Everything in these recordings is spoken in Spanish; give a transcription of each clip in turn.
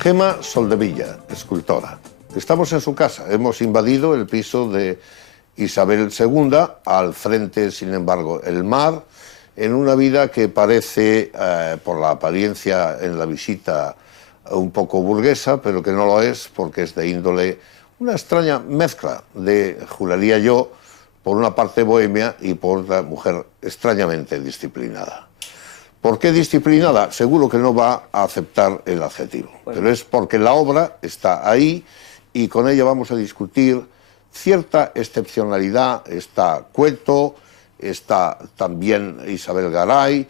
Gema Soldevilla, escultora. Estamos en su casa, hemos invadido el piso de Isabel II, al frente, sin embargo, el mar, en una vida que parece, por la apariencia en la visita, un poco burguesa, pero que no lo es, porque es de índole, una extraña mezcla de, juraría yo, por una parte bohemia y por otra mujer extrañamente disciplinada. ¿Por qué disciplinada? Seguro que no va a aceptar el adjetivo, pero es porque la obra está ahí y con ella vamos a discutir cierta excepcionalidad. Está Cueto, está también Isabel Garay,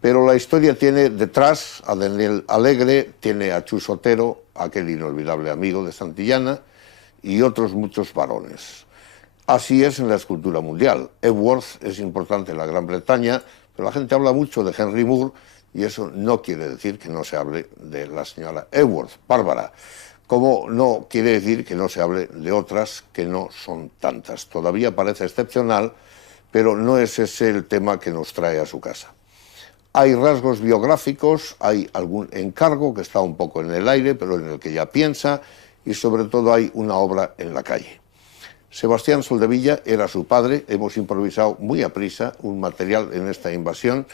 pero la historia tiene detrás a Daniel Alegre, tiene a Chus Otero, aquel inolvidable amigo de Santillana, y otros muchos varones. Así es en la escultura mundial. Epworth es importante en la Gran Bretaña, pero la gente habla mucho de Henry Moore y eso no quiere decir que no se hable de la señora Epworth, Bárbara, como no quiere decir que no se hable de otras que no son tantas. Todavía parece excepcional, pero no es ese el tema que nos trae a su casa. Hay rasgos biográficos, hay algún encargo que está un poco en el aire, pero en el que ya piensa, y sobre todo hay una obra en la calle. Sebastián Soldevilla era su padre, hemos improvisado muy aprisa un material en esta invasión,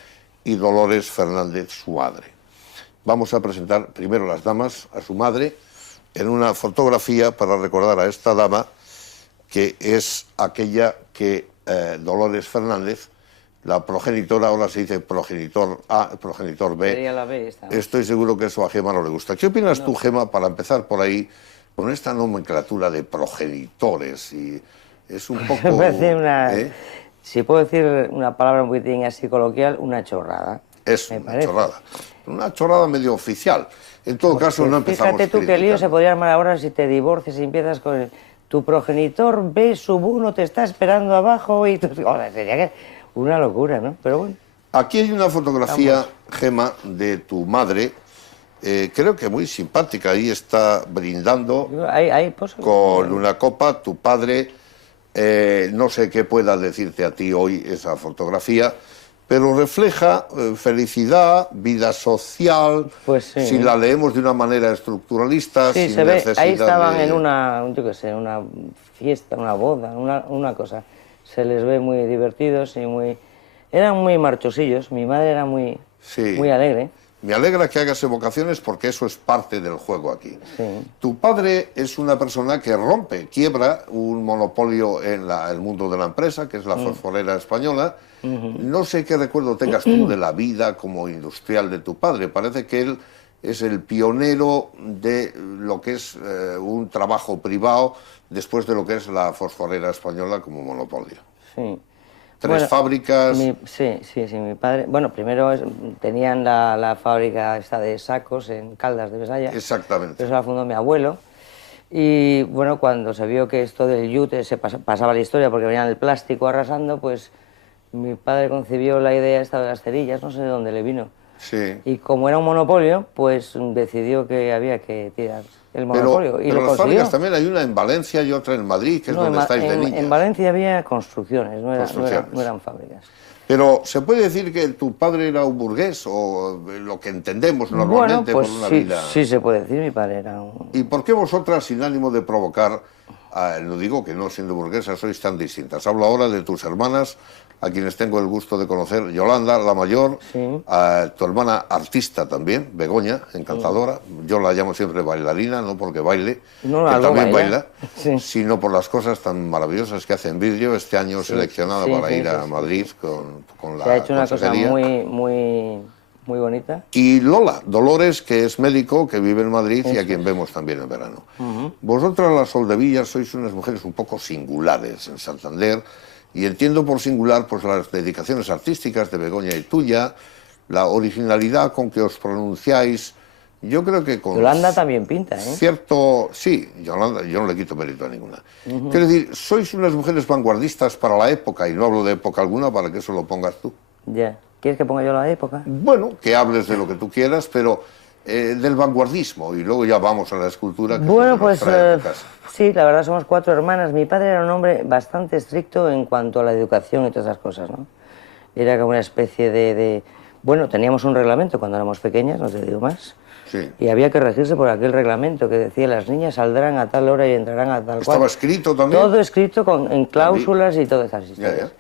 y Dolores Fernández, su madre. Vamos a presentar primero a las damas, a su madre, en una fotografía para recordar a esta dama, que es aquella que Dolores Fernández, la progenitora, ahora se dice progenitor A, progenitor B. Sería la B esta. Estoy seguro que eso a Gema no le gusta. ¿Qué opinas tú, Gema, para empezar por ahí, con esta nomenclatura de progenitores? Y es un poco... Me parece una... Si puedo decir una palabra un poquitín así coloquial, una chorrada. Es una chorrada. Una chorrada medio oficial. En todo caso, no empezamos fíjate tú qué lío se podría armar ahora si te divorcias y empiezas con tu progenitor B sub 1 te está esperando abajo y tú... Ahora, sería que una locura, ¿no? Pero bueno. Aquí hay una fotografía, Gema, de tu madre, creo que muy simpática. Ahí está brindando con una copa. Tu padre, no sé qué pueda decirte a ti hoy esa fotografía, pero refleja felicidad, vida social, pues sí, si la leemos de una manera estructuralista, sí, sin se ve, necesidad ahí estaban de... en una, yo qué sé, una fiesta, una boda, una cosa. Se les ve muy divertidos y muy... Eran muy marchosillos, mi madre era muy, muy alegre. Me alegra que hagas evocaciones porque eso es parte del juego aquí. Sí. Tu padre es una persona que quiebra un monopolio en el mundo de la empresa, que es la fosforera española. No sé qué recuerdo tengas tú de la vida como industrial de tu padre. Parece que él es el pionero de lo que es un trabajo privado después de lo que es la fosforera española como monopolio. Sí. Tres fábricas... Sí, mi padre... Bueno, primero tenían la fábrica esta de sacos en Caldas de Besaya. Exactamente. Eso la fundó mi abuelo. Y bueno, cuando se vio que esto del yute se pasaba la historia porque venían el plástico arrasando, pues mi padre concibió la idea esta de las cerillas, no sé de dónde le vino. Sí. Y como era un monopolio, pues decidió que había que tirar el monopolio. Pero las fábricas también hay una en Valencia y otra en Madrid, que es donde estáis de niñas. En Valencia había construcciones, no eran fábricas. Pero, ¿se puede decir que tu padre era un burgués, o lo que entendemos normalmente pues por una vida? Sí, se puede decir, mi padre era un... ¿Y por qué vosotras, sin ánimo de provocar, no digo que no siendo burguesas, sois tan distintas? Hablo ahora de tus hermanas, a quienes tengo el gusto de conocer, Yolanda, la mayor, tu hermana artista también, Begoña, encantadora. Yo la llamo siempre bailarina, no porque baile, que también baila, sino por las cosas tan maravillosas que hace en vidrio. Este año seleccionada para ir a Madrid con la Se ha hecho una cosa consejería. muy bonita. Y Lola, Dolores, que es médico, que vive en Madrid y a quien vemos también en verano. Vosotras, las Soldevillas, sois unas mujeres un poco singulares en Santander, y entiendo por singular pues las dedicaciones artísticas de Begoña y tuya, la originalidad con que os pronunciáis. Yo creo que con... Yolanda también pinta, ¿eh? Cierto, sí, Yolanda, yo no le quito mérito a ninguna. Quiero decir, sois unas mujeres vanguardistas para la época, y no hablo de época alguna para que eso lo pongas tú. Ya. ¿Quieres que ponga yo la época? Bueno, que hables de lo que tú quieras, pero del vanguardismo, y luego ya vamos a la escultura. Que bueno, pues sí, la verdad somos 4 hermanas. Mi padre era un hombre bastante estricto en cuanto a la educación y todas esas cosas, ¿no? Era como una especie de... Bueno, teníamos un reglamento cuando éramos pequeñas, no te digo más. Sí. Y había que regirse por aquel reglamento que decía las niñas saldrán a tal hora y entrarán a tal cual. ¿Estaba escrito también? Todo escrito en cláusulas y todas esas historias. Ya, ya.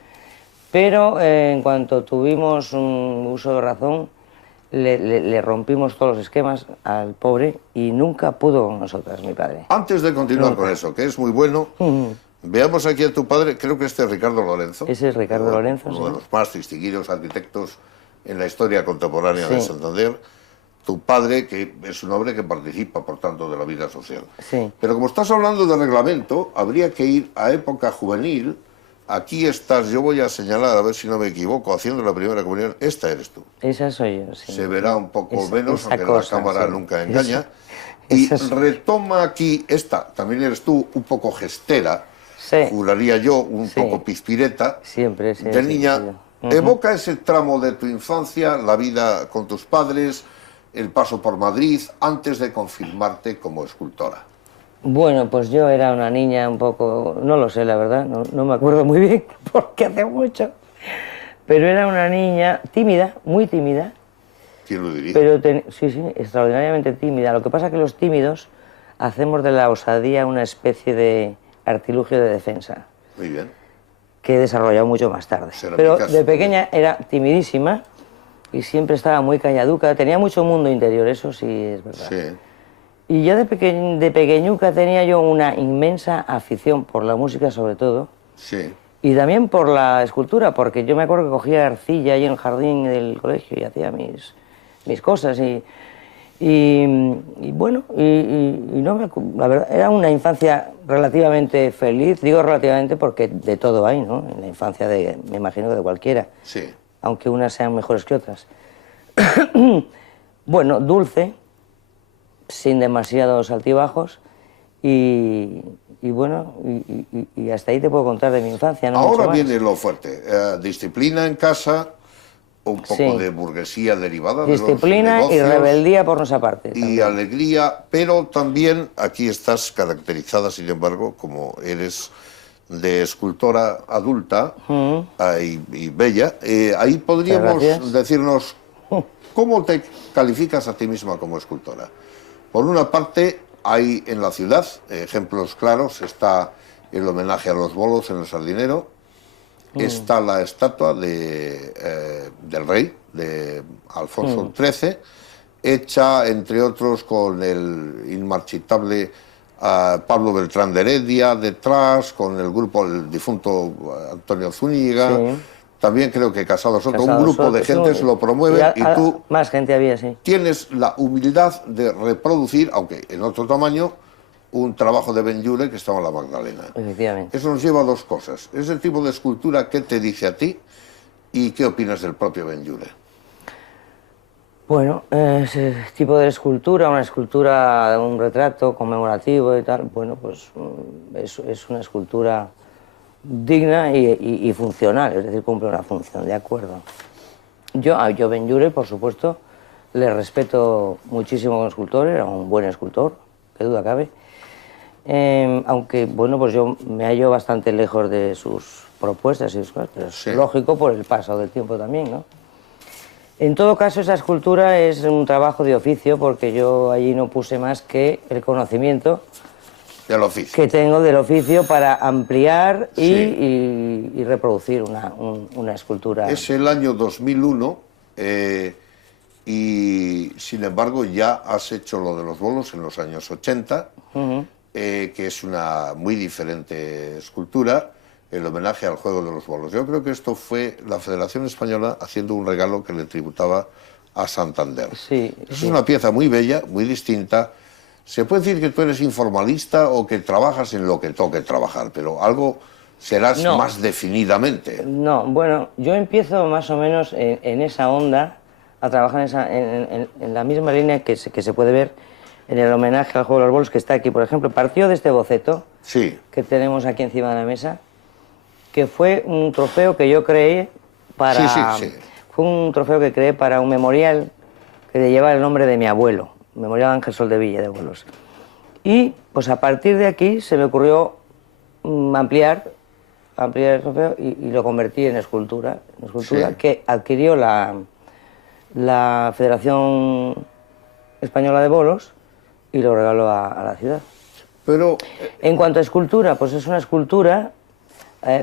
Pero en cuanto tuvimos un uso de razón, le rompimos todos los esquemas al pobre y nunca pudo con nosotras, mi padre. Antes de continuar con eso, que es muy bueno, veamos aquí a tu padre, creo que este es Ricardo Lorenzo. Ese es Ricardo Lorenzo, uno de sí. los más distinguidos arquitectos en la historia contemporánea de Sí. Santander. Tu padre, que es un hombre que participa, por tanto, de la vida social. Sí. Pero como estás hablando de reglamento, habría que ir a época juvenil. Aquí estás, yo voy a señalar, a ver si no me equivoco, haciendo la primera comunión. Esta eres tú. Esa soy yo, sí. Se verá un poco menos, esa aunque cosa, la cámara sí. nunca engaña. Esa Y soy. retoma aquí esta, también eres tú, un poco gestera, Sí. juraría yo, un Sí. poco pizpireta, Siempre, sí. de sí, niña. sí, sí. Evoca ese tramo de tu infancia, la vida con tus padres, el paso por Madrid, antes de confirmarte como escultora. Bueno, pues yo era una niña un poco, no lo sé la verdad, no me acuerdo muy bien porque hace mucho, pero era una niña tímida, muy tímida, ¿Quién lo diría? pero sí, sí, extraordinariamente tímida. Lo que pasa es que los tímidos hacemos de la osadía una especie de artilugio de defensa Muy bien. que he desarrollado mucho más tarde. Será Pero mi caso, de pequeña era timidísima y siempre estaba muy calladuca, tenía mucho mundo interior, eso sí es verdad. Sí. Y ya de pequeñuca tenía yo una inmensa afición por la música sobre todo, Sí. y también por la escultura, porque yo me acuerdo que cogía arcilla ahí en el jardín del colegio y hacía mis cosas. Y bueno, no la verdad, era una infancia relativamente feliz, digo relativamente porque de todo hay, ¿no? En la infancia me imagino que de cualquiera, Sí. aunque unas sean mejores que otras. Bueno, dulce, sin demasiados altibajos y bueno, y hasta ahí te puedo contar de mi infancia, no mucho Ahora más. viene lo fuerte. Disciplina en casa, un poco Sí. de burguesía derivada Disciplina de los y negocios, rebeldía por nuestra parte. y también. alegría, pero también aquí estás caracterizada, sin embargo, como eres de escultora adulta y bella. Ahí podríamos gracias. decirnos, ¿cómo te calificas a ti misma como escultora? Por una parte, hay en la ciudad ejemplos claros, está el homenaje a los bolos en el Sardinero, está la estatua del rey, de Alfonso XIII, hecha, entre otros, con el inmarchitable Pablo Beltrán de Heredia detrás, con el grupo, el difunto Antonio Zúñiga. Sí. También creo que Casado Soto, un Casado grupo de Soto, gentes lo promueven y tú más gente había, sí. tienes la humildad de reproducir, aunque en otro tamaño, un trabajo de Benlliure que estaba en la Magdalena. Efectivamente. Eso nos lleva a dos cosas. Ese tipo de escultura, ¿qué te dice a ti? ¿Y qué opinas del propio Benlliure? Bueno, ese tipo de escultura, una escultura de un retrato conmemorativo y tal, bueno, pues es una escultura digna y funcional, es decir, cumple una función, de acuerdo. Yo a Benlliure, por supuesto, le respeto muchísimo como escultor, era un buen escultor, qué duda cabe. Aunque, bueno, pues yo me hallo bastante lejos de sus propuestas y sus cosas, pero Sí. es lógico por el paso del tiempo también, ¿no? En todo caso, esa escultura es un trabajo de oficio, porque yo allí no puse más que el conocimiento Del oficio. que tengo del oficio para ampliar Sí. y reproducir una escultura. Es el año 2001 y, sin embargo, ya has hecho lo de los bolos en los años 80, que es una muy diferente escultura, el homenaje al juego de los bolos. Yo creo que esto fue la Federación Española haciendo un regalo que le tributaba a Santander. Sí, Es una pieza muy bella, muy distinta. Se puede decir que tú eres informalista o que trabajas en lo que toque trabajar, pero algo serás No. más definidamente. No, bueno, yo empiezo más o menos en esa onda a trabajar en la misma línea que se puede ver en el homenaje al juego de los bolos que está aquí, por ejemplo. Partió de este boceto Sí, que tenemos aquí encima de la mesa, que fue un trofeo que yo creé para... Sí. Fue un trofeo que creé para un memorial que lleva el nombre de mi abuelo, Memorial Ángel Soldevilla de Abuelos. Y pues a partir de aquí se me ocurrió ampliar el trofeo y lo convertí en escultura, Sí. que adquirió la Federación Española de Bolos y lo regalo a la ciudad. Pero En cuanto a escultura, pues es una escultura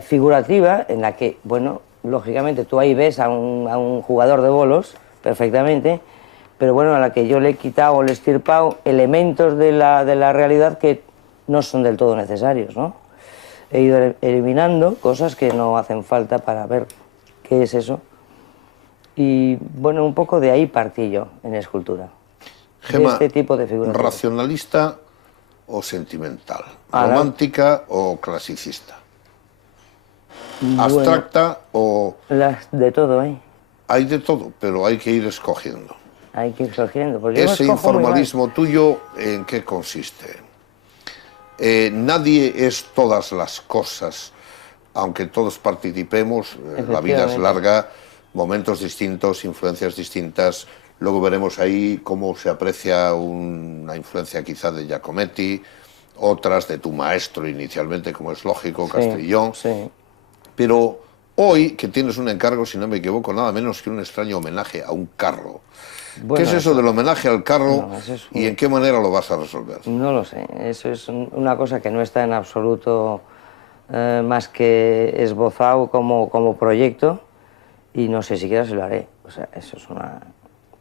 figurativa en la que, bueno, lógicamente tú ahí ves a un jugador de bolos perfectamente, pero bueno, a la que yo le he quitado o le he estirpado elementos de la realidad que no son del todo necesarios, ¿no? He ido eliminando cosas que no hacen falta para ver qué es eso. Y bueno, un poco de ahí partí yo en escultura. Gema, De este tipo de figuras. ¿racionalista o sentimental? Ahora- ¿Romántica o clasicista? Bueno, ¿Abstracta o...? de todo, ¿eh? Hay de todo, pero hay que ir escogiendo. Hay que ir escogiendo. Pues yo me ¿Ese escojo muy mal. informalismo tuyo en qué consiste? Nadie es todas las cosas, aunque todos participemos, la vida es Efectivamente. larga, momentos distintos, influencias distintas. Luego veremos ahí cómo se aprecia una influencia quizá de Giacometti, otras de tu maestro inicialmente, como es lógico, Sí, Castrillón. sí. Pero hoy, que tienes un encargo, si no me equivoco, nada menos que un extraño homenaje a un carro. Bueno, ¿Qué es eso del homenaje al carro No, eso es y en qué manera lo vas a resolver? No lo sé. Eso es una cosa que no está en absoluto más que esbozado como proyecto y no sé siquiera se lo haré. O sea, eso es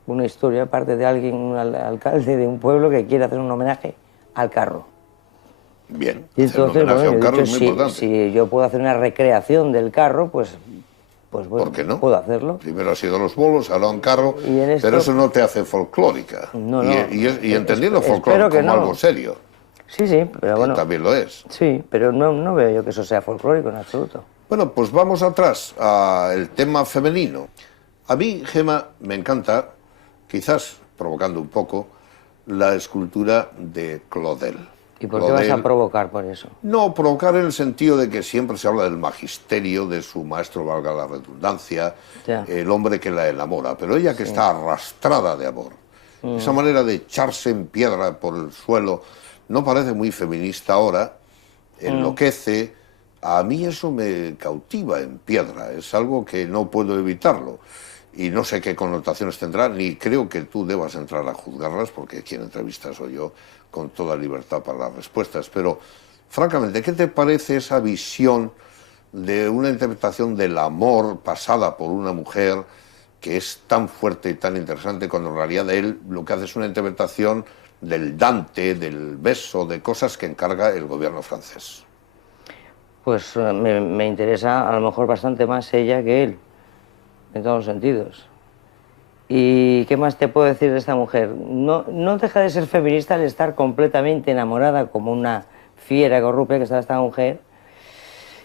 una historia, aparte de alguien, un alcalde de un pueblo que quiere hacer un homenaje al carro. Bien, Y hacer un entonces, homenaje bueno, a un yo he carro dicho, es muy importante. si yo puedo hacer una recreación del carro, pues bueno, ¿Por qué no? puedo hacerlo. Primero ha sido los bolos, ahora un carro, Y en esto- pero eso no te hace folclórica. No, y, no. y entendiendo Espero folclore que como no. algo serio, Sí, sí, pero que bueno. también lo es. Sí, pero no veo yo que eso sea folclórico en absoluto. Bueno, pues vamos atrás al tema femenino. A mí, Gema, me encanta, quizás provocando un poco, la escultura de Claudel. ¿Y por qué vas a Claudel, provocar por eso? no, provocar en el sentido de que siempre se habla del magisterio, de su maestro, valga la redundancia, Ya. el hombre que la enamora, pero ella que está arrastrada de amor. Esa manera de echarse en piedra por el suelo no parece muy feminista ahora, enloquece. A mí eso me cautiva en piedra, es algo que no puedo evitarlo. Y no sé qué connotaciones tendrá, ni creo que tú debas entrar a juzgarlas, porque quien entrevista soy yo, con toda libertad para las respuestas. Pero, francamente, ¿qué te parece esa visión de una interpretación del amor pasada por una mujer que es tan fuerte y tan interesante, cuando en realidad él lo que hace es una interpretación del Dante, del beso, de cosas que encarga el gobierno francés? Pues me interesa a lo mejor bastante más ella que él, en todos los sentidos. ¿Y qué más te puedo decir de esta mujer? No deja de ser feminista al estar completamente enamorada como una fiera corrupta que está esta mujer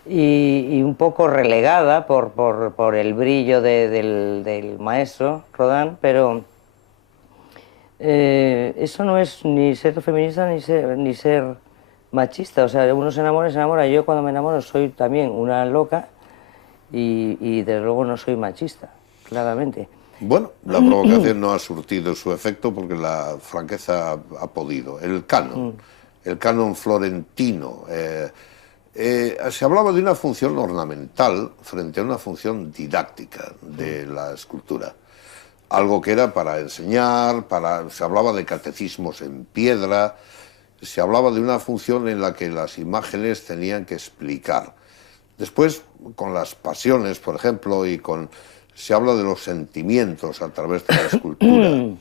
y un poco relegada por el brillo del maestro Rodin, pero eso no es ni ser feminista ni ser machista. O sea, uno se enamora. Yo cuando me enamoro soy también una loca y desde luego no soy machista, claramente. Bueno, la provocación no ha surtido su efecto porque la franqueza ha podido. El canon florentino. Se hablaba de una función ornamental frente a una función didáctica de la escultura. Algo que era para enseñar, se hablaba de catecismos en piedra, se hablaba de una función en la que las imágenes tenían que explicar. Después, con las pasiones, por ejemplo, se habla de los sentimientos a través de la escultura.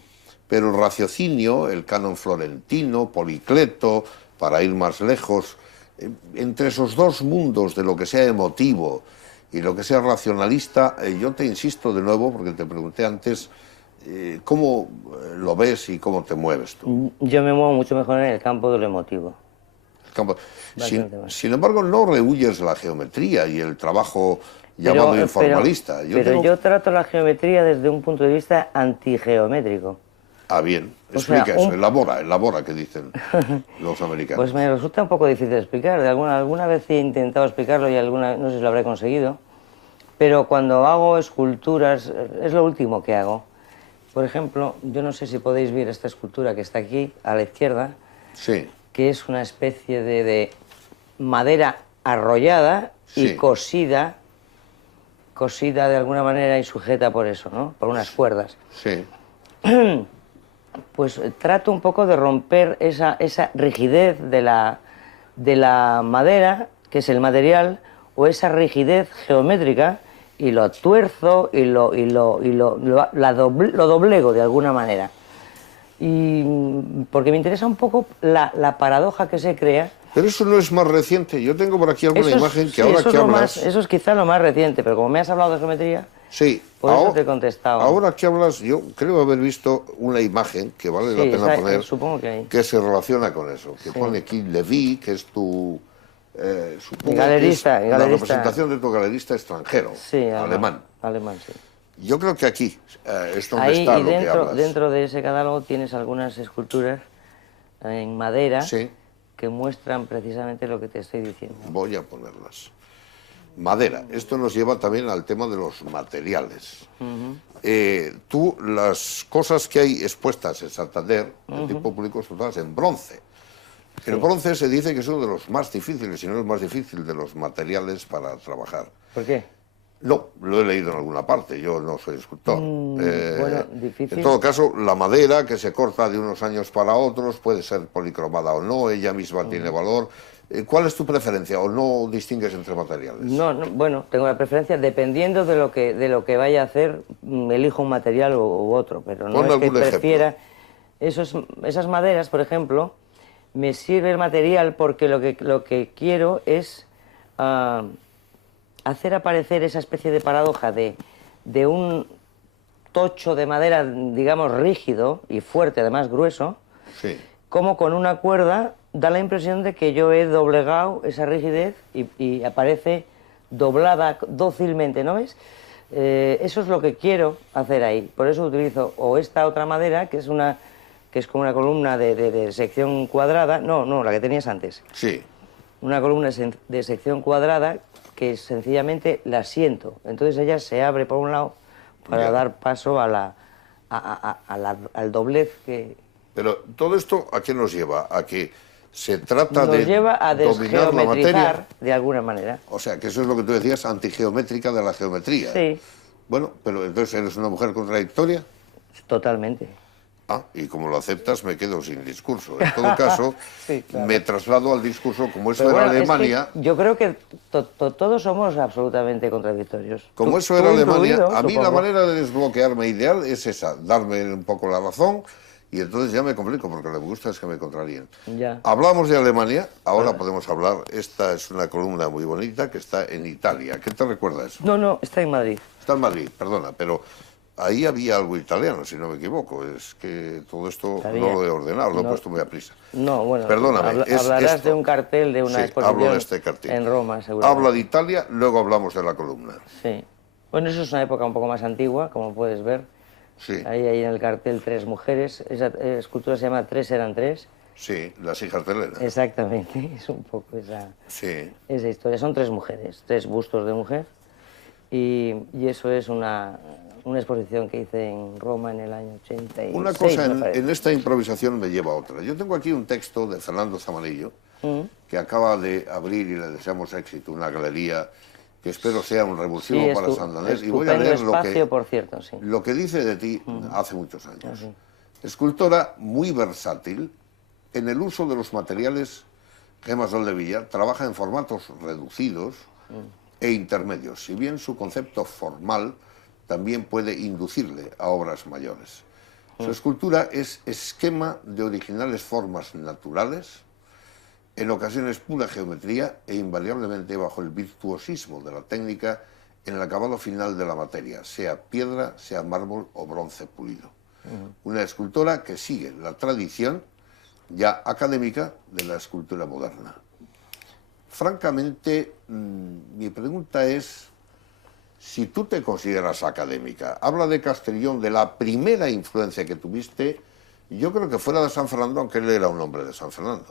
Pero el raciocinio, el canon florentino, Policleto, para ir más lejos, entre esos dos mundos de lo que sea emotivo y lo que sea racionalista, yo te insisto de nuevo, porque te pregunté antes, ¿cómo lo ves y cómo te mueves tú? Yo me muevo mucho mejor en el campo de lo emotivo. Bastante más. Sin embargo, no rehuyes la geometría y el trabajo llamado informalista. Yo trato la geometría desde un punto de vista antigeométrico. Ah, bien. O sea, Explica eso. Elabora, que dicen los americanos. Pues me resulta un poco difícil de explicar. Alguna vez he intentado explicarlo y no sé si lo habré conseguido. Pero cuando hago esculturas, es lo último que hago. Por ejemplo, yo no sé si podéis ver esta escultura que está aquí, a la izquierda, Sí. que es una especie de madera arrollada y Sí. cosida de alguna manera y sujeta por eso, ¿no? Por unas cuerdas. Sí. pues trato un poco de romper esa rigidez de la madera, que es el material, o esa rigidez geométrica, y lo tuerzo y lo doblego de alguna manera. Y porque me interesa un poco la paradoja que se crea. Pero eso no es más reciente. Yo tengo por aquí alguna imagen que ahora que hablas... Eso es quizá lo más reciente, pero como me has hablado de geometría, sí, por eso te he contestado. Ahora que hablas, yo creo haber visto una imagen que vale la pena poner, supongo que, hay. Que se relaciona con eso, que pone aquí Levi, que es tu... supongo galerista, que es la representación de tu galerista extranjero, alemán. Alemán, sí. Yo creo que aquí es donde ahí, está y lo que hablas. Dentro de ese catálogo tienes algunas esculturas en madera que muestran precisamente lo que te estoy diciendo. Voy a ponerlas. Madera. Esto nos lleva también al tema de los materiales. Tú, las cosas que hay expuestas en Santander, de tipo público, son todas en bronce. El bronce se dice que es uno de los más difíciles, si no el más difícil de los materiales para trabajar. ¿Por qué? No, lo he leído en alguna parte, yo no soy escultor. Bueno, difícil. En todo caso, la madera que se corta de unos años para otros puede ser policromada o no, ella misma tiene valor. ¿Cuál es tu preferencia o no distingues entre materiales? No, bueno, tengo la preferencia dependiendo de lo que vaya a hacer, elijo un material u otro, pero no es que prefiera... Esas maderas, por ejemplo, me sirve el material porque lo que quiero es hacer aparecer esa especie de paradoja de un tocho de madera, digamos, rígido y fuerte, además grueso, como con una cuerda da la impresión de que yo he doblegado esa rigidez y aparece doblada dócilmente, ¿no ves? Eso es lo que quiero hacer ahí. Por eso utilizo o esta otra madera, que es como una columna de sección cuadrada. No, la que tenías antes. Sí. Una columna de sección cuadrada que sencillamente la siento. Entonces ella se abre por un lado para dar paso al doblez que... Pero todo esto, ¿a qué nos lleva? A que se trata nos de lleva a dominar la materia. De alguna manera. O sea, que eso es lo que tú decías, antigeométrica de la geometría. Sí. Bueno, pero entonces eres una mujer contradictoria. Totalmente. Ah, y como lo aceptas, me quedo sin discurso. En todo caso, me traslado al discurso, como eso era Alemania... Es que yo creo que todos somos absolutamente contradictorios. Como eso era Alemania, a mí la manera de desbloquearme ideal es esa, darme un poco la razón, y entonces ya me complico, porque lo que me gusta es que me contraríen. Hablamos de Alemania, ahora podemos hablar, esta es una columna muy bonita que está en Italia. ¿Qué te recuerda eso? No, está en Madrid. Está en Madrid, perdona, pero... Ahí había algo italiano, si no me equivoco. Es que todo esto no lo he ordenado, lo he puesto muy a prisa. No, bueno, perdóname. Hablarás de un cartel de una exposición hablo de este cartel. En Roma, seguramente. Habla de Italia, luego hablamos de la columna. Sí. Bueno, eso es una época un poco más antigua, como puedes ver. Sí. Ahí en el cartel 3 mujeres. Esa escultura se llama Tres eran tres. Sí, las hijas de Elena. Exactamente, es un poco esa historia. Son 3 mujeres, 3 bustos de mujer. Y eso es una exposición que hice en Roma en el año 86. Una cosa en esta improvisación me lleva a otra. Yo tengo aquí un texto de Fernando Zamanillo, que acaba de abrir, y le deseamos éxito, una galería que espero sea un revulsivo para Santander. Y voy a leer lo que dice de ti hace muchos años. Escultora muy versátil en el uso de los materiales. Gemma Soldevilla trabaja en formatos reducidos e intermedios, si bien su concepto formal también puede inducirle a obras mayores. Su escultura es esquema de originales formas naturales, en ocasiones pura geometría e invariablemente bajo el virtuosismo de la técnica en el acabado final de la materia, sea piedra, sea mármol o bronce pulido. Una escultora que sigue la tradición ya académica de la escultura moderna. Francamente, mi pregunta es si tú te consideras académica. Habla de Castellón, de la primera influencia que tuviste. Yo creo que fuera de San Fernando, aunque él era un hombre de San Fernando.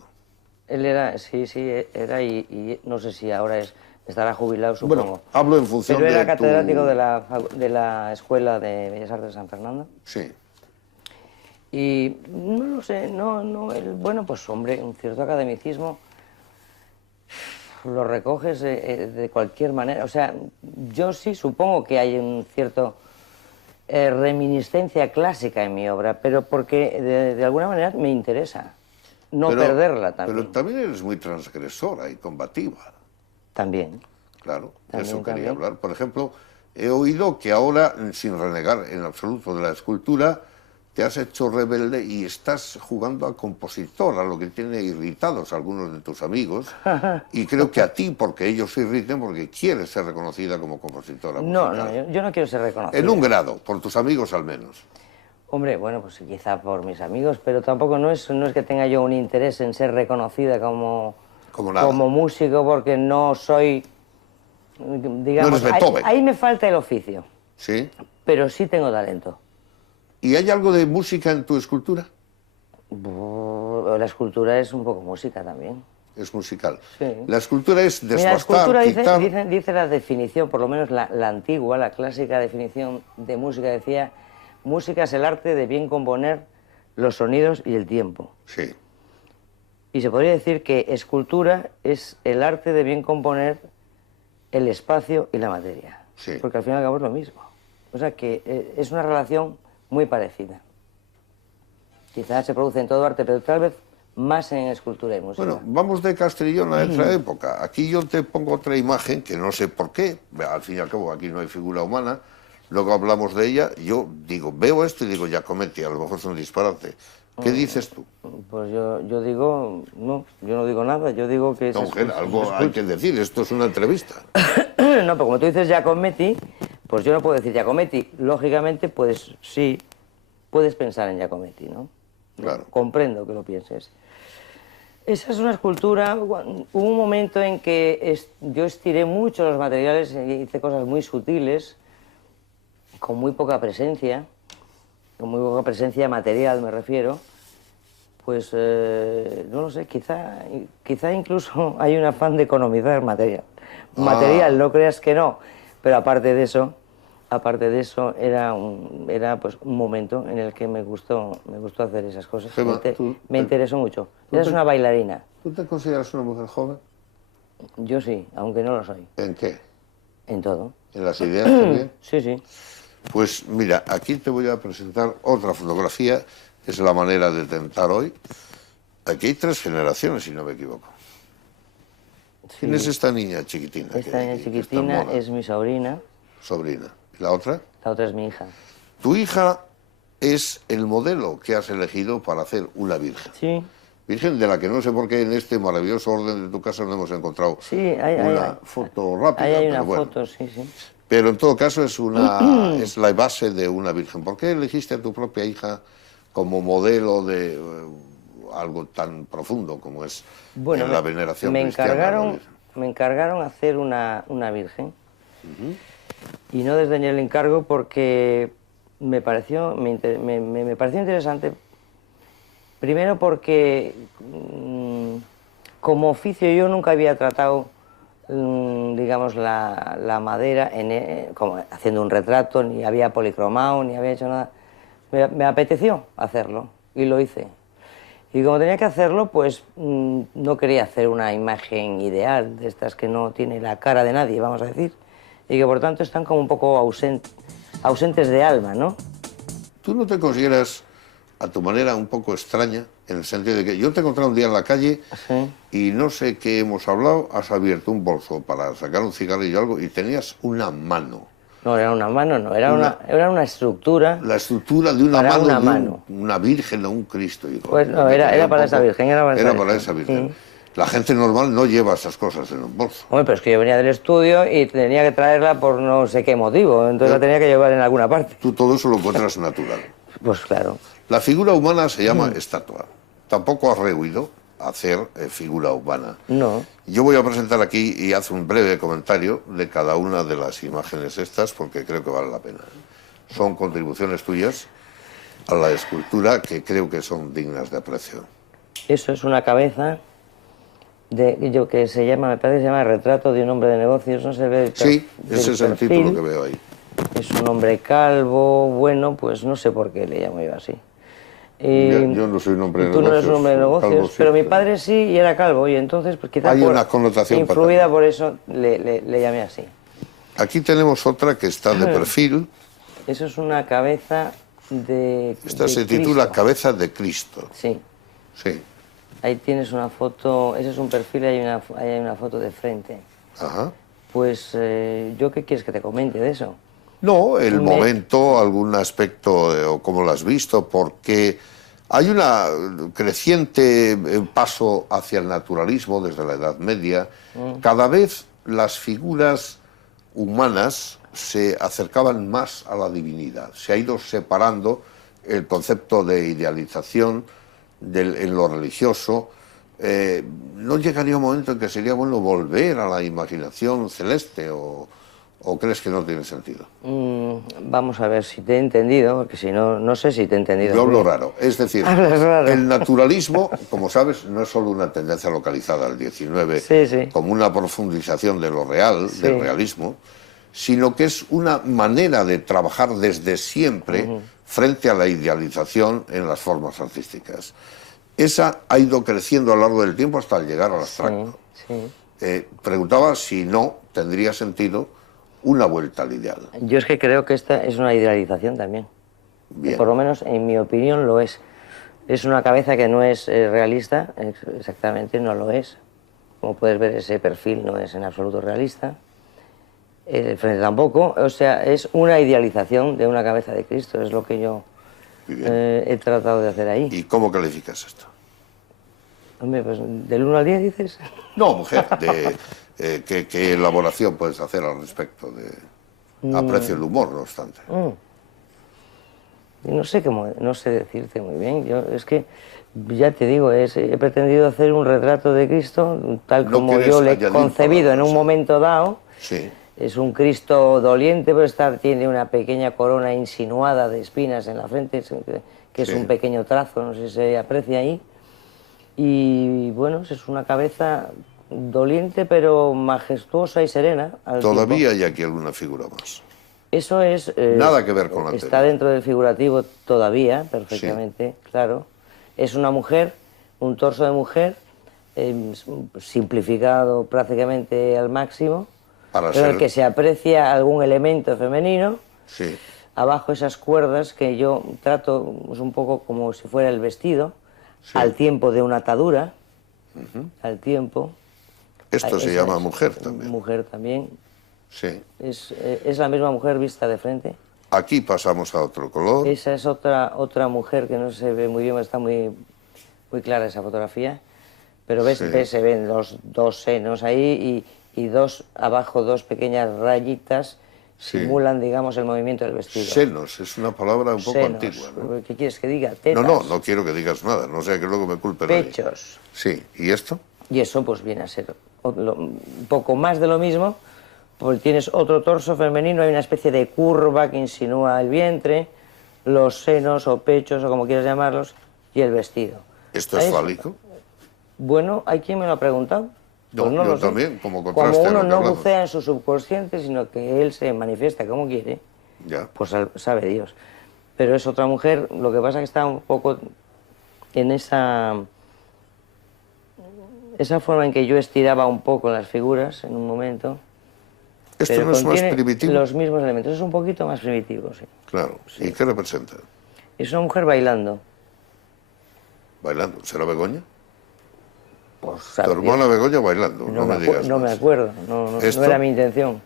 Él era, sí, era, y no sé si ahora estará jubilado, supongo. Bueno, hablo en función de Pero era catedrático de la Escuela de Bellas Artes de San Fernando. Sí. Y no lo sé, bueno, pues hombre, un cierto academicismo lo recoges de cualquier manera. O sea, yo sí supongo que hay un cierto reminiscencia clásica en mi obra, pero porque de alguna manera me interesa no perderla también. Pero también eres muy transgresora y combativa. También. Claro, También, eso quería también. hablar. Por ejemplo, he oído que ahora, sin renegar en absoluto de la escultura, te has hecho rebelde y estás jugando a compositor, a lo que tiene irritados a algunos de tus amigos, y creo que a ti, porque ellos se irriten, porque quieres ser reconocida como compositora No, musical. yo no quiero ser reconocida. En un grado, por tus amigos al menos. Hombre, bueno, pues quizá por mis amigos, pero tampoco no es que tenga yo un interés en ser reconocida como músico, porque no soy, digamos, no eres Beethoven. Ahí me falta el oficio. ¿Sí? Pero sí tengo talento. ¿Y hay algo de música en tu escultura? La escultura es un poco música también. Es musical. Sí. La escultura es Mira, la desbastar, escultura quitar... dice la definición, por lo menos la antigua, la clásica definición de música, decía: música es el arte de bien componer los sonidos y el tiempo. Sí. Y se podría decir que escultura es el arte de bien componer el espacio y la materia. Sí. Porque al fin y al cabo es lo mismo. O sea que es una relación muy parecida. Quizás se produce en todo arte, pero tal vez más en escultura y música. Bueno, vamos de Castrillón a otra época. Aquí yo te pongo otra imagen que no sé por qué, al fin y al cabo aquí no hay figura humana, luego hablamos de ella, yo digo, veo esto y digo, Giacometti, a lo mejor es un disparate. ¿Qué dices tú? Pues yo digo, no, yo no digo nada, yo digo que... No, mujer, algo hay que decir, esto es una entrevista. No, pero como tú dices Giacometti, pues yo no puedo decir Giacometti. Lógicamente, pues sí, puedes pensar en Giacometti, ¿no? Claro. Comprendo que lo pienses. Esa es una escultura. Hubo un momento en que yo estiré mucho los materiales, hice cosas muy sutiles, con muy poca presencia material me refiero. Pues no lo sé, quizá incluso hay un afán de economizar material. Material, no creas que no, pero aparte de eso era pues un momento en el que me gustó hacer esas cosas. Gemma, me interesó mucho. Ella es una bailarina. ¿Tú te consideras una mujer joven? Yo sí, aunque no lo soy. ¿En qué? En todo. ¿En las ideas también? Sí, sí. Pues mira, aquí te voy a presentar otra fotografía, es la manera de tentar hoy. Aquí hay 3 generaciones, si no me equivoco. Sí. ¿Quién es esta niña chiquitina? Esta niña chiquitina es mi sobrina. Sobrina. ¿Y la otra? La otra es mi hija. Tu hija es el modelo que has elegido para hacer una virgen. Sí. Virgen de la que no sé por qué en este maravilloso orden de tu casa no hemos encontrado una foto rápida. Ahí hay una bueno. foto, sí, sí. Pero en todo caso es la base de una virgen. ¿Por qué elegiste a tu propia hija como modelo de algo tan profundo como es en la veneración cristiana? Me encargaron hacer una virgen. Y no desdeñé el encargo porque me pareció interesante. Primero porque como oficio yo nunca había tratado, digamos, la madera como haciendo un retrato, ni había policromado, ni había hecho nada. Me apeteció hacerlo y lo hice. Y como tenía que hacerlo, pues no quería hacer una imagen ideal, de estas que no tiene la cara de nadie, vamos a decir, y que por tanto están como un poco ausentes de alma, ¿no? ¿Tú no te consideras a tu manera un poco extraña, en el sentido de que yo te he encontrado un día en la calle y no sé qué hemos hablado, has abierto un bolso para sacar un cigarrillo o algo y tenías una mano? No, era una mano, no, era una estructura. La estructura de una mano, una virgen o un Cristo. Digo, pues no, era para esa virgen. Era para esa virgen. La gente normal no lleva esas cosas en un bolso. Hombre, pero es que yo venía del estudio y tenía que traerla por no sé qué motivo, entonces la tenía que llevar en alguna parte. Tú todo eso lo encuentras natural. Pues claro. La figura humana se llama estatua. Tampoco has rehuido hacer figura humana. No. Yo voy a presentar aquí y hacer un breve comentario de cada una de las imágenes estas, porque creo que vale la pena. Son contribuciones tuyas a la escultura que creo que son dignas de aprecio. Eso es una cabeza que se llama, me parece que se llama Retrato de un hombre de negocios, no se ve. Sí, ese es el título que veo ahí. Es un hombre calvo, bueno, pues no sé por qué le llamo yo así. Yo no soy un hombre de negocios. Tú no eres un hombre de negocios, pero mi padre sí y era calvo, y entonces pues quizás hay una connotación influida paterna. por eso le llamé así. Aquí tenemos otra que está de perfil, Eso es una cabeza de Esta se Cristo. titula Cabeza de Cristo. Sí. Sí. Ahí tienes una foto, ese es un perfil y ahí hay una foto de frente. Ajá. Pues, ¿yo qué quieres que te comente de eso? No, el momento, algún aspecto, o cómo lo has visto, porque hay una creciente paso hacia el naturalismo desde la Edad Media. Cada vez las figuras humanas se acercaban más a la divinidad. Se ha ido separando el concepto de idealización en lo religioso. ¿No llegaría un momento en que sería bueno volver a la imaginación celeste o crees que no tiene sentido? Vamos a ver si te he entendido, porque si no, no sé si te he entendido. Yo hablo raro. Es decir, Hablas raro. el naturalismo, como sabes, no es solo una tendencia localizada al XIX, Sí. como una profundización de lo real, Sí. del realismo, sino que es una manera de trabajar desde siempre frente a la idealización en las formas artísticas. Esa ha ido creciendo a lo largo del tiempo hasta llegar al abstracto. Sí. Preguntaba si no tendría sentido una vuelta al ideal. Yo es que creo que esta es una idealización también. Bien. Por lo menos, en mi opinión, lo es. Es una cabeza que no es realista, exactamente no lo es. Como puedes ver, ese perfil no es en absoluto realista. El frente tampoco. O sea, es una idealización de una cabeza de Cristo, es lo que yo he tratado de hacer ahí. ¿Y cómo calificas esto? Hombre, pues del 1 al 10 dices. No, mujer, ¿qué elaboración puedes hacer al respecto? Aprecio el humor, no obstante. No sé no sé decirte muy bien. Yo es que, ya te digo, he pretendido hacer un retrato de Cristo tal como yo le he concebido en un momento dado. Sí. Es un Cristo doliente, pero tiene una pequeña corona insinuada de espinas en la frente, que es un pequeño trazo, no sé si se aprecia ahí. Y bueno, es una cabeza doliente, pero majestuosa y serena. Todavía hay aquí alguna figura más. Eso es... nada que ver con la está anterior. dentro del figurativo todavía, perfectamente, claro. Es una mujer, un torso de mujer, simplificado prácticamente al máximo, pero en el que se aprecia algún elemento femenino. Sí. Abajo esas cuerdas que yo trato pues, un poco como si fuera el vestido, al tiempo de una atadura, al tiempo. Esto se llama mujer también. Mujer también. Sí. Es la misma mujer vista de frente. Aquí pasamos a otro color. Esa es otra mujer que no se ve muy bien, está muy clara esa fotografía, pero se ven los dos senos ahí y abajo dos pequeñas rayitas simulan, digamos, el movimiento del vestido. Senos, es una palabra un poco antigua, ¿no? ¿Qué quieres que diga? Tetas. No quiero que digas nada, no sea que luego me culpen. Pechos. Sí, ¿y esto? Y eso pues viene a ser un poco más de lo mismo, porque tienes otro torso femenino, hay una especie de curva que insinúa el vientre, los senos o pechos o como quieras llamarlos, y el vestido. ¿Esto es fálico? Bueno, hay quien me lo ha preguntado. Pues no yo lo sé. también, como contraste. Como uno no bucea en su subconsciente, sino que él se manifiesta como quiere, pues sabe Dios. Pero es otra mujer, lo que pasa es que está un poco en esa forma en que yo estiraba un poco las figuras en un momento. ¿Esto no es más primitivo? Los mismos elementos, es un poquito más primitivo, sí. Claro, ¿y qué representa? Es una mujer bailando. ¿Bailando? ¿Será Begoña? Pues, tu hermana Begoña bailando, no me digas No más. me acuerdo, no era mi intención.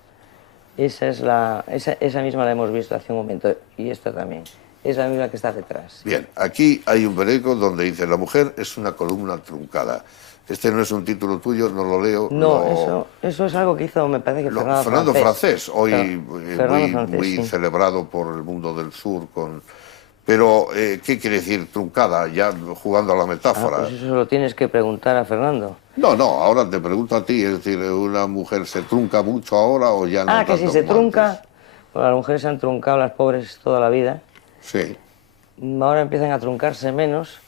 Esa misma la hemos visto hace un momento, y esta también. Es la misma que está detrás. Bien, aquí hay un periódico donde dice la mujer es una columna truncada. Este no es un título tuyo, no lo leo. No, eso es algo que hizo, me parece que Fernando Francés, hoy muy celebrado por el mundo del sur con... Pero, ¿qué quiere decir truncada? Ya jugando a la metáfora. Pues eso lo tienes que preguntar a Fernando. No, ahora te pregunto a ti, es decir, ¿una mujer se trunca mucho ahora o ya no? Que si se trunca, pues las mujeres se han truncado, las pobres, toda la vida. Sí. Ahora empiezan a truncarse menos,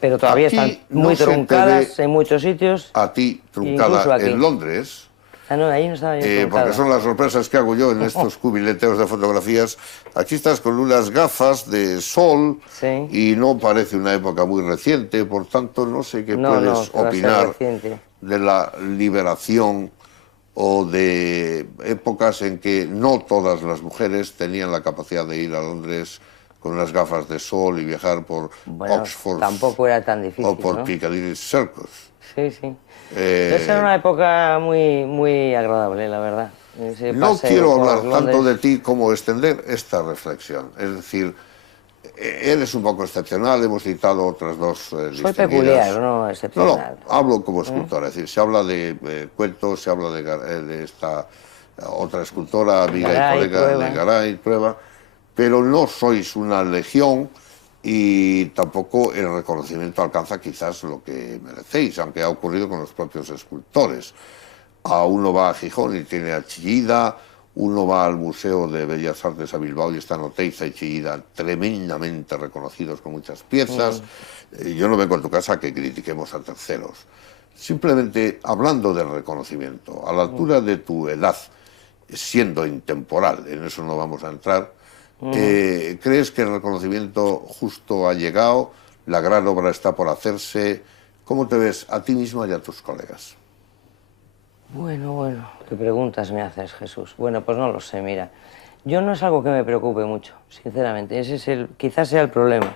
pero todavía están muy truncadas en muchos sitios. A ti, truncada en Londres. No, ahí no estaba yo porque son las sorpresas que hago yo en estos cubileteos de fotografías. Aquí estás con unas gafas de sol y no parece una época muy reciente, por tanto no sé qué puedes opinar de la liberación o de épocas en que no todas las mujeres tenían la capacidad de ir a Londres con unas gafas de sol y viajar por Bueno, Oxford tampoco era tan difícil, o por ¿no? Piccadilly Circus. Sí, sí. Esa era una época muy, muy agradable, la verdad. Ese No paseo quiero por hablar tanto de Londres. ti como extender esta reflexión. Es decir, eres un poco excepcional, hemos citado otras dos Soy distinguidas. peculiar, no No, excepcional. hablo como escultora, es decir, se habla de cuentos, se habla de esta otra escultora, amiga y Garay, colega Trueba. de Garay, Prueba, pero no sois una legión y tampoco el reconocimiento alcanza quizás lo que merecéis, aunque ha ocurrido con los propios escultores. A uno va a Gijón y tiene a Chillida, uno va al Museo de Bellas Artes a Bilbao y están Oteiza y Chillida tremendamente reconocidos con muchas piezas. Yo no vengo a tu casa a que critiquemos a terceros. Simplemente hablando del reconocimiento, a la altura de tu edad, siendo intemporal, en eso no vamos a entrar, ¿crees que el reconocimiento justo ha llegado? ¿La gran obra está por hacerse? ¿Cómo te ves a ti misma y a tus colegas? Bueno, ¿qué preguntas me haces, Jesús? Bueno, pues no lo sé, mira. Yo no es algo que me preocupe mucho, sinceramente. Ese es quizás sea el problema.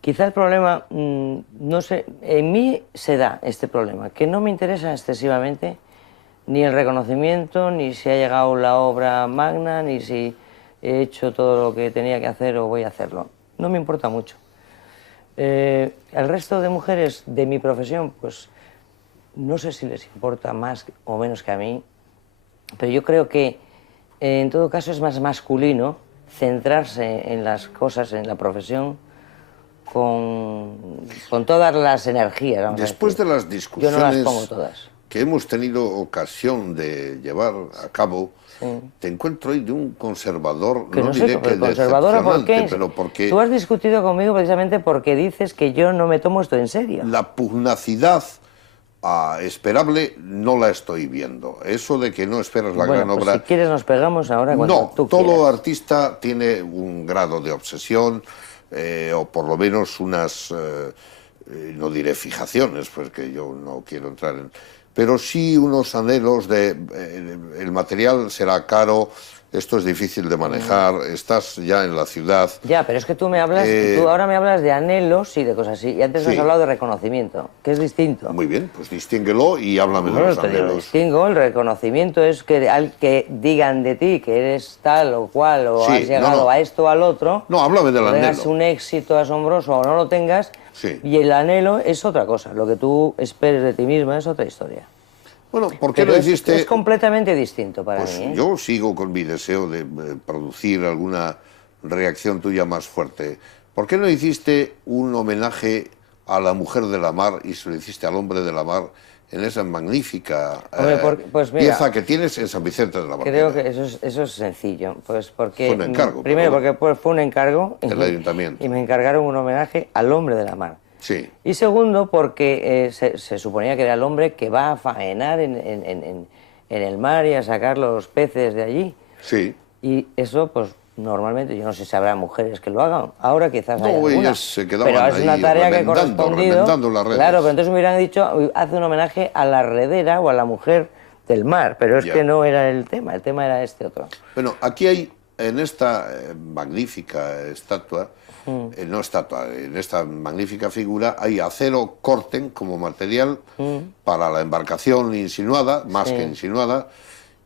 Quizá el problema, no sé, en mí se da este problema, que no me interesa excesivamente ni el reconocimiento, ni si ha llegado la obra magna, ni si he hecho todo lo que tenía que hacer o voy a hacerlo. No me importa mucho. El resto de mujeres de mi profesión, pues no sé si les importa más o menos que a mí, pero yo creo que en todo caso es más masculino centrarse en las cosas, en la profesión, con todas las energías, vamos Después a decir. de las Yo no las discusiones pongo todas. que hemos tenido ocasión de llevar a cabo, Sí. te encuentro hoy de un conservador, Que no no diré sé, que conservadora, ¿por decepcionante, qué? pero porque Tú has discutido conmigo precisamente porque dices que yo no me tomo esto en serio. la pugnacidad esperable no la estoy viendo. Eso de que no esperas la Bueno, gran pues obra... si quieres nos pegamos ahora cuando No, tú todo quieras. artista tiene un grado de obsesión o por lo menos unas, no diré fijaciones, porque yo no quiero entrar en... Pero sí unos anhelos de... el material será caro, esto es difícil de manejar, estás ya en la ciudad... Ya, pero es que tú me hablas, tú ahora me hablas de anhelos y de cosas así, y antes me has Sí. hablado de reconocimiento, que es distinto. Muy bien, pues distínguelo y háblame de Bueno, los te digo, anhelos. distingo, el reconocimiento es que digan de ti que eres tal o cual, o Sí, has llegado no. a esto o al otro. No, háblame del que tengas anhelo. un éxito asombroso o no lo tengas, Sí. y el anhelo es otra cosa. Lo que tú esperes de ti misma es otra historia. Bueno, ¿por qué Pero no hiciste...? es completamente distinto para Pues mí, ¿eh? yo sigo con mi deseo de producir alguna reacción tuya más fuerte. ¿Por qué no hiciste un homenaje a la mujer de la mar y se lo hiciste al hombre de la mar en esa magnífica Hombre, pues mira, pieza que tienes en San Vicente de la Barquera? Creo que eso es sencillo, pues porque... Fue un encargo, Primero, pero porque pues, fue un encargo del ayuntamiento. y me encargaron un homenaje al hombre de la mar. Sí. Y segundo, porque se suponía que era el hombre que va a faenar en el mar y a sacar los peces de allí. Sí. Y eso, pues, normalmente, yo no sé si habrá mujeres que lo hagan. Ahora quizás No, hay alguna. ellas se quedaban pero es una ahí tarea que ha remendando correspondido. las redes. Claro, pero entonces me hubieran dicho, hace un homenaje a la redera o a la mujer del mar. Pero es Ya. que no era el tema era este otro. Bueno, aquí hay, en esta magnífica estatua, no estatua, en esta magnífica figura, hay acero corten como material para la embarcación insinuada, más que insinuada,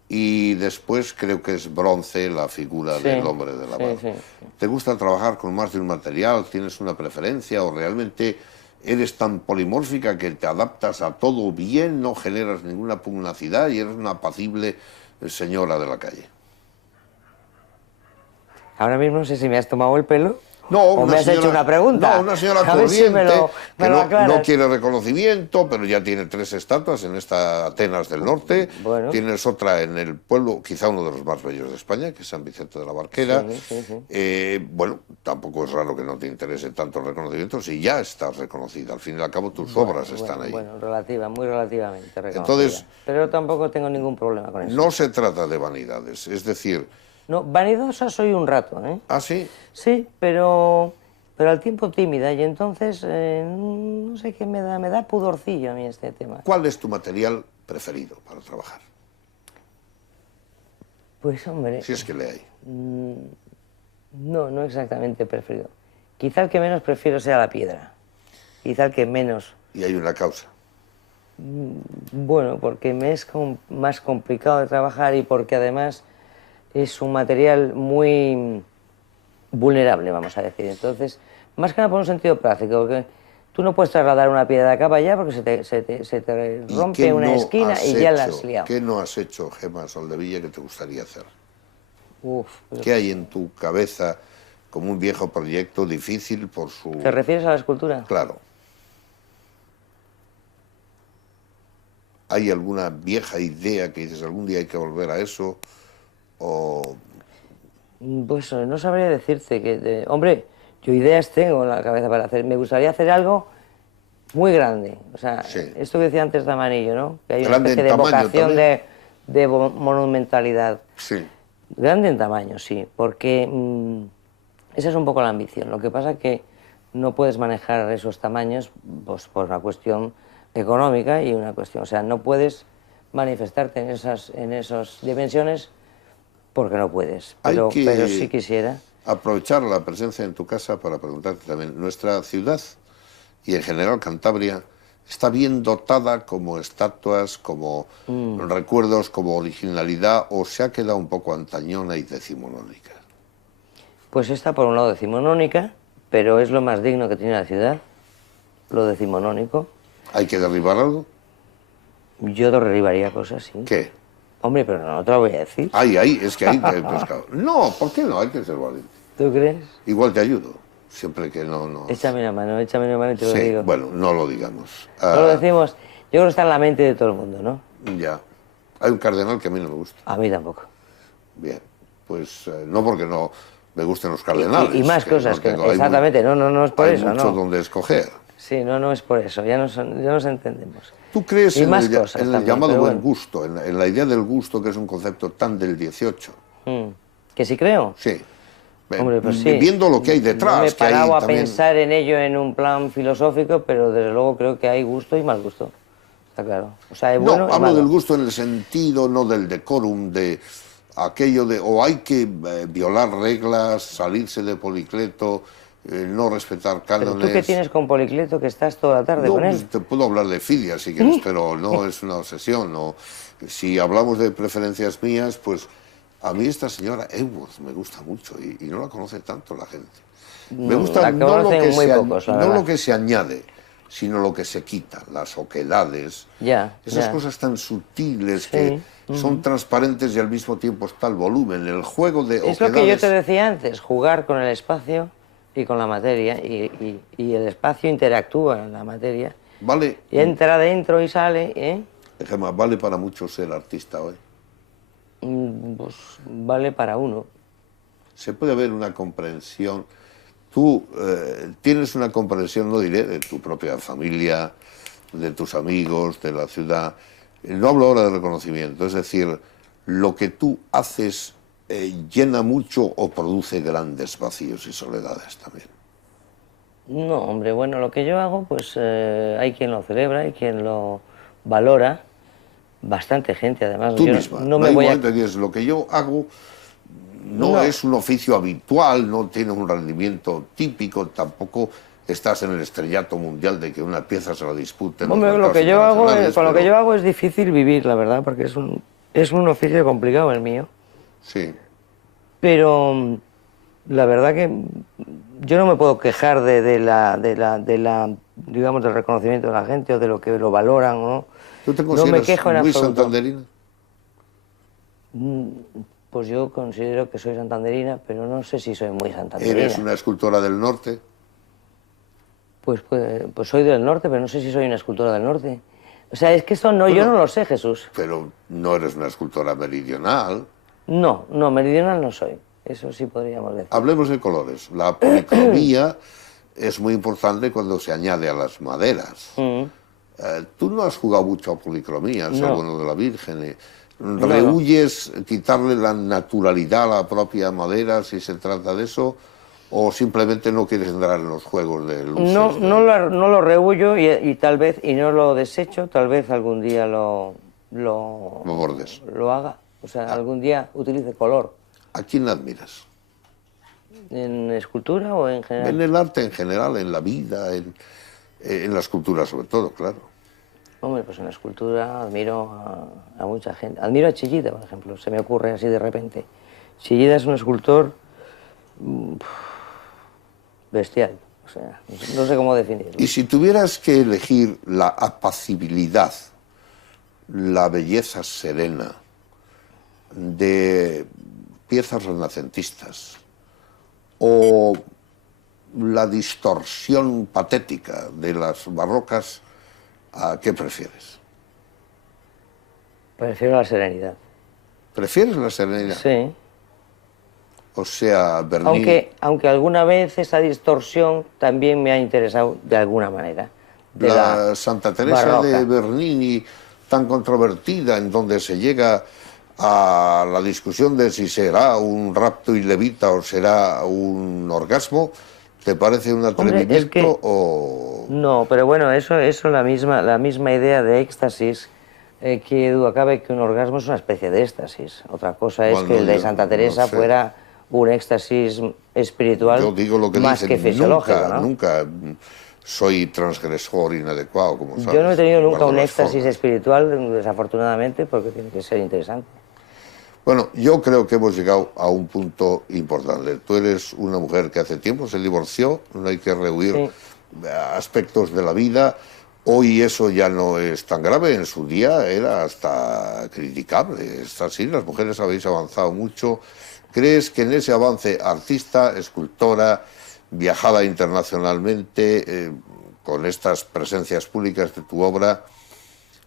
y después creo que es bronce la figura del hombre de la mar. Sí. ¿Te gusta trabajar con más de un material? ¿Tienes una preferencia o realmente eres tan polimórfica que te adaptas a todo bien, no generas ninguna pugnacidad y eres una apacible señora de la calle? Ahora mismo no sé si me has tomado el pelo No, o me has hecho una pregunta. No, una señora A ver si corriente me que lo no aclaras. quiere reconocimiento, pero ya tiene 3 estatuas en esta Atenas del Norte. Bueno. Tienes otra en el pueblo, quizá uno de los más bellos de España, que es San Vicente de la Barquera. Sí. Bueno, tampoco es raro que no te interese tanto el reconocimiento si ya estás reconocida. Al fin y al cabo, tus obras están ahí. Bueno, muy relativamente reconocida. Entonces, pero tampoco tengo ningún problema con eso. No se trata de vanidades, es decir... No, vanidosa soy un rato, ¿eh? ¿Ah, sí? Sí, pero al tiempo tímida, y entonces, no sé qué me da pudorcillo a mí este tema. ¿Cuál es tu material preferido para trabajar? Pues hombre, Si es que le hay. no exactamente preferido. Quizá el que menos prefiero sea la piedra. Quizá el que menos. Y hay una causa. Bueno, porque me es más complicado de trabajar y porque además es un material muy vulnerable, vamos a decir. Entonces, más que nada por un sentido práctico, porque tú no puedes trasladar una piedra de acá para allá porque se te ¿Y rompe qué una no esquina has y ya la hecho? has liado. ¿Qué no has hecho, Gemma Soldevilla, que te gustaría hacer? Uf, pues, ¿Qué hay en tu cabeza como un viejo proyecto difícil por su... ¿te refieres a la escultura? Claro. ¿Hay alguna vieja idea que dices algún día hay que volver a eso? O... Pues no sabría decirte hombre, yo ideas tengo en la cabeza para hacer. Me gustaría hacer algo muy grande. O sea, Sí. esto que decía antes de Amanillo, ¿no? Que hay una Grande especie en de tamaño vocación también. de monumentalidad. Sí. Grande en tamaño, sí, porque esa es un poco la ambición. Lo que pasa es que no puedes manejar esos tamaños pues, por una cuestión económica y una cuestión... O sea, no puedes manifestarte en esas dimensiones porque no puedes. Hay Pero que sí quisiera. aprovechar la presencia en tu casa para preguntarte también. Nuestra ciudad y en general Cantabria está bien dotada como estatuas, como recuerdos, como originalidad, o se ha quedado un poco antañona y decimonónica. Pues está por un lado decimonónica, pero es lo más digno que tiene la ciudad, lo decimonónico. ¿Hay que derribar algo? Yo derribaría cosas, sí. ¿Qué? Hombre, pero no te lo voy a decir. Es que hay pescado. No, ¿por qué no? Hay que ser valiente. ¿Tú crees? Igual te ayudo, siempre que no... Échame la mano y te lo Sí, digo. bueno, no lo digamos. No lo decimos, yo creo que está en la mente de todo el mundo, ¿no? Ya. Hay un cardenal que a mí no me gusta. A mí tampoco. Bien, pues no porque no me gusten los cardenales. Y más que cosas, no tengo- exactamente, no es por hay eso, mucho ¿no? donde escoger. Sí, no es por eso, ya nos entendemos. ¿Tú crees Y en más el, cosas en el también, llamado pero buen bueno. gusto, en la idea del gusto, que es un concepto tan del 18? ¿Que sí creo? Sí. Hombre, pues sí. Viendo lo que hay No me he detrás, que hay parado a también... pensar en ello en un plan filosófico, pero desde luego creo que hay gusto y mal gusto. Está claro. O sea, hay No, bueno y hablo malo. del gusto en el sentido, no del decorum, de aquello de o hay que violar reglas, salirse de Policleto, no respetar Pero cánones... tú qué tienes con Policleto que estás toda la tarde No, con él. pues te puedo hablar de filia si quieres, pero no es una obsesión. No. Si hablamos de preferencias mías, pues a mí esta señora Eworth me gusta mucho y no la conoce tanto la gente. Me gusta la no, lo conocen que, muy se, pocos, la no verdad. lo que se añade, sino lo que se quita, las oquedades, Ya, esas ya. cosas tan sutiles Sí, que son transparentes y al mismo tiempo está el volumen, el juego de Es oquedades. lo que yo te decía antes, jugar con el espacio y con la materia, y el espacio interactúa en la materia, Vale, y entra dentro y sale, ¿eh? Gemma, vale para mucho ser artista hoy. Pues vale para uno. Se puede haber una comprensión. Tú tienes una comprensión, no diré, de tu propia familia, de tus amigos, de la ciudad. No hablo ahora de reconocimiento, es decir, lo que tú haces llena mucho o produce grandes vacíos y soledades también. No, hombre, bueno, lo que yo hago, pues hay quien lo celebra, hay quien lo valora, bastante gente, además. Tú Yo misma, no no me hay voy a... momento que dices, lo que yo hago no es un oficio habitual, no tiene un rendimiento típico, tampoco estás en el estrellato mundial de que una pieza se la disputen los Hombre, lo mercados que yo hago, internacionales, con lo que pero- yo hago es difícil vivir, la verdad, porque es un oficio complicado el mío. Sí. Pero la verdad que yo no me puedo quejar digamos, del reconocimiento de la gente o de lo que lo valoran, ¿no? ¿Tú te No me consideras quejo en muy absoluto. santanderina? Pues yo considero que soy santanderina, pero no sé si soy muy santanderina. ¿Eres una escultora del norte? Pues soy del norte, pero no sé si soy una escultora del norte. O sea, es que eso no, yo Bueno. no lo sé, Jesús. Pero no eres una escultora meridional. No, meridional no soy. Eso sí podríamos decir. Hablemos de colores. La policromía es muy importante cuando se añade a las maderas. Tú no has jugado mucho a policromía, salvo en lo de la Virgen. ¿Rehuyes quitarle la naturalidad a la propia madera si se trata de eso? ¿O simplemente no quieres entrar en los juegos de luces? No lo rehuyo y tal vez, y no lo desecho, tal vez algún día lo bordes. haga. O sea, algún día utilice color. ¿A quién admiras? ¿En escultura o en general? En el arte en general, en la vida, en la escultura sobre todo, claro. Hombre, pues en la escultura admiro a mucha gente. Admiro a Chillida, por ejemplo, se me ocurre así de repente. Chillida es un escultor bestial, o sea, no sé cómo definirlo. Y si tuvieras que elegir la apacibilidad, la belleza serena de piezas renacentistas o la distorsión patética de las barrocas, ¿a qué prefieres? Prefiero la serenidad. ¿Prefieres la serenidad? Sí. O sea, Bernini... Aunque alguna vez esa distorsión también me ha interesado de alguna manera. De la Santa Teresa barroca. de Bernini, tan controvertida, en donde se llega a la discusión de si será un rapto y levita o será un orgasmo, ¿te parece un atrevimiento? Es que, o...? no, pero bueno, eso la misma idea de éxtasis que duda que un orgasmo es una especie de éxtasis. Otra cosa es que el de Santa Teresa fuera un éxtasis espiritual yo digo lo que más dicen, que fisiológico, nunca, ¿no? Nunca soy transgresor inadecuado, como sabes. Yo no he tenido nunca guardo un las éxtasis formas. espiritual, desafortunadamente, porque tiene que ser interesante. Bueno, yo creo que hemos llegado a un punto importante. Tú eres una mujer que hace tiempo se divorció, no hay que rehuir aspectos de la vida. Hoy eso ya no es tan grave, en su día era hasta criticable. Es así, las mujeres habéis avanzado mucho. ¿Crees que en ese avance artista, escultora, viajada internacionalmente, con estas presencias públicas de tu obra,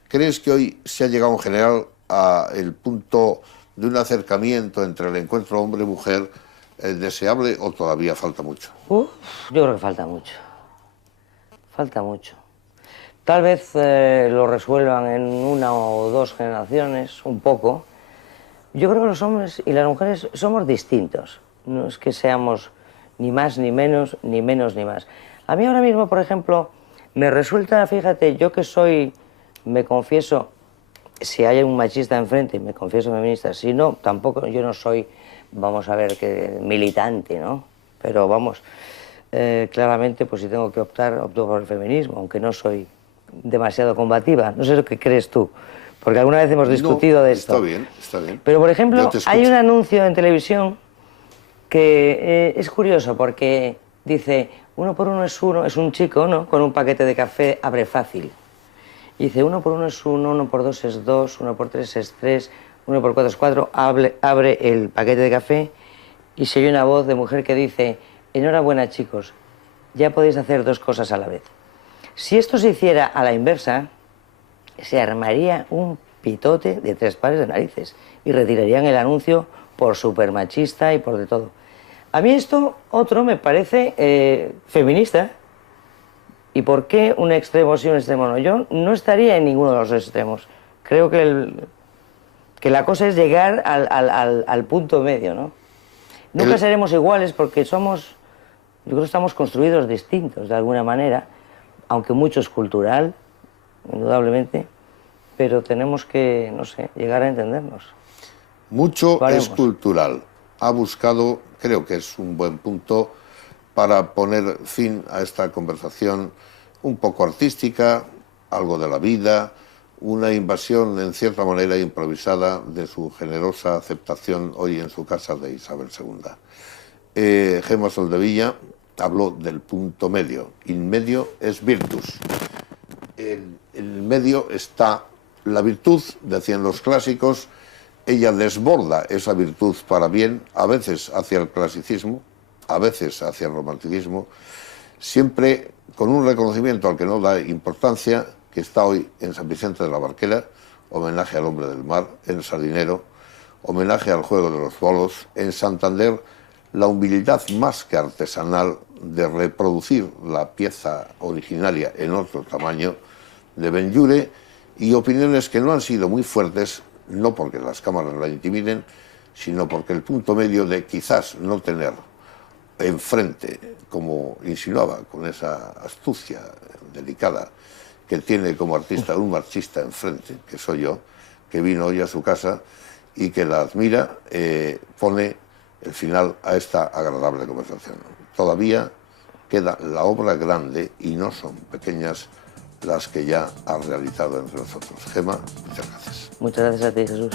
crees que hoy se ha llegado en general al punto de un acercamiento entre el encuentro hombre-mujer deseable o todavía falta mucho? Yo creo que falta mucho. Falta mucho. Tal vez lo resuelvan en una o dos generaciones, un poco. Yo creo que los hombres y las mujeres somos distintos. No es que seamos ni más ni menos, ni menos ni más. A mí ahora mismo, por ejemplo, me resulta, fíjate, yo que soy, me confieso, si hay un machista enfrente, me confieso feminista. Si no, tampoco, yo no soy, vamos a ver, que militante, ¿no? Pero vamos, claramente, pues si tengo que optar, opto por el feminismo, aunque no soy demasiado combativa. No sé lo que crees tú, porque alguna vez hemos discutido de esto. Está bien, está bien. Pero, por ejemplo, hay un anuncio en televisión que es curioso, porque dice, 1 por 1 es 1, es un chico, ¿no?, con un paquete de café, abre fácil. Y dice, 1 por 1 es 1, 1 por 2 es 2, 1 por 3 es 3, 1 por 4 es 4, abre el paquete de café y se oye una voz de mujer que dice, enhorabuena chicos, ya podéis hacer 2 cosas a la vez. Si esto se hiciera a la inversa, se armaría un pitote de 3 pares de narices y retirarían el anuncio por supermachista y por de todo. A mí esto, otro, me parece feminista. ¿Y por qué un extremo sí, un extremo no? Yo no estaría en ninguno de los extremos. Creo que la cosa es llegar al punto medio, ¿no? Nunca seremos iguales porque somos, yo creo que estamos construidos distintos de alguna manera, aunque mucho es cultural, indudablemente, pero tenemos que, no sé, llegar a entendernos. Mucho es cultural. Ha buscado, creo que es un buen punto para poner fin a esta conversación un poco artística, algo de la vida, una invasión en cierta manera improvisada de su generosa aceptación hoy en su casa de Isabel II. Gemma Soldevilla habló del punto medio. In medio es virtus. En el medio está la virtud, decían los clásicos. Ella desborda esa virtud para bien, a veces hacia el clasicismo, a veces hacia el romanticismo, siempre con un reconocimiento al que no da importancia, que está hoy en San Vicente de la Barquera, homenaje al hombre del mar, en Sardinero, homenaje al juego de los bolos, en Santander, la humildad más que artesanal de reproducir la pieza originaria en otro tamaño de Benlliure, y opiniones que no han sido muy fuertes, no porque las cámaras la intimiden, sino porque el punto medio de quizás no tener enfrente, como insinuaba con esa astucia delicada que tiene como artista un marxista enfrente, que soy yo, que vino hoy a su casa y que la admira, pone el final a esta agradable conversación. Todavía queda la obra grande y no son pequeñas las que ya has realizado entre nosotros. Gemma, muchas gracias. Muchas gracias a ti, Jesús.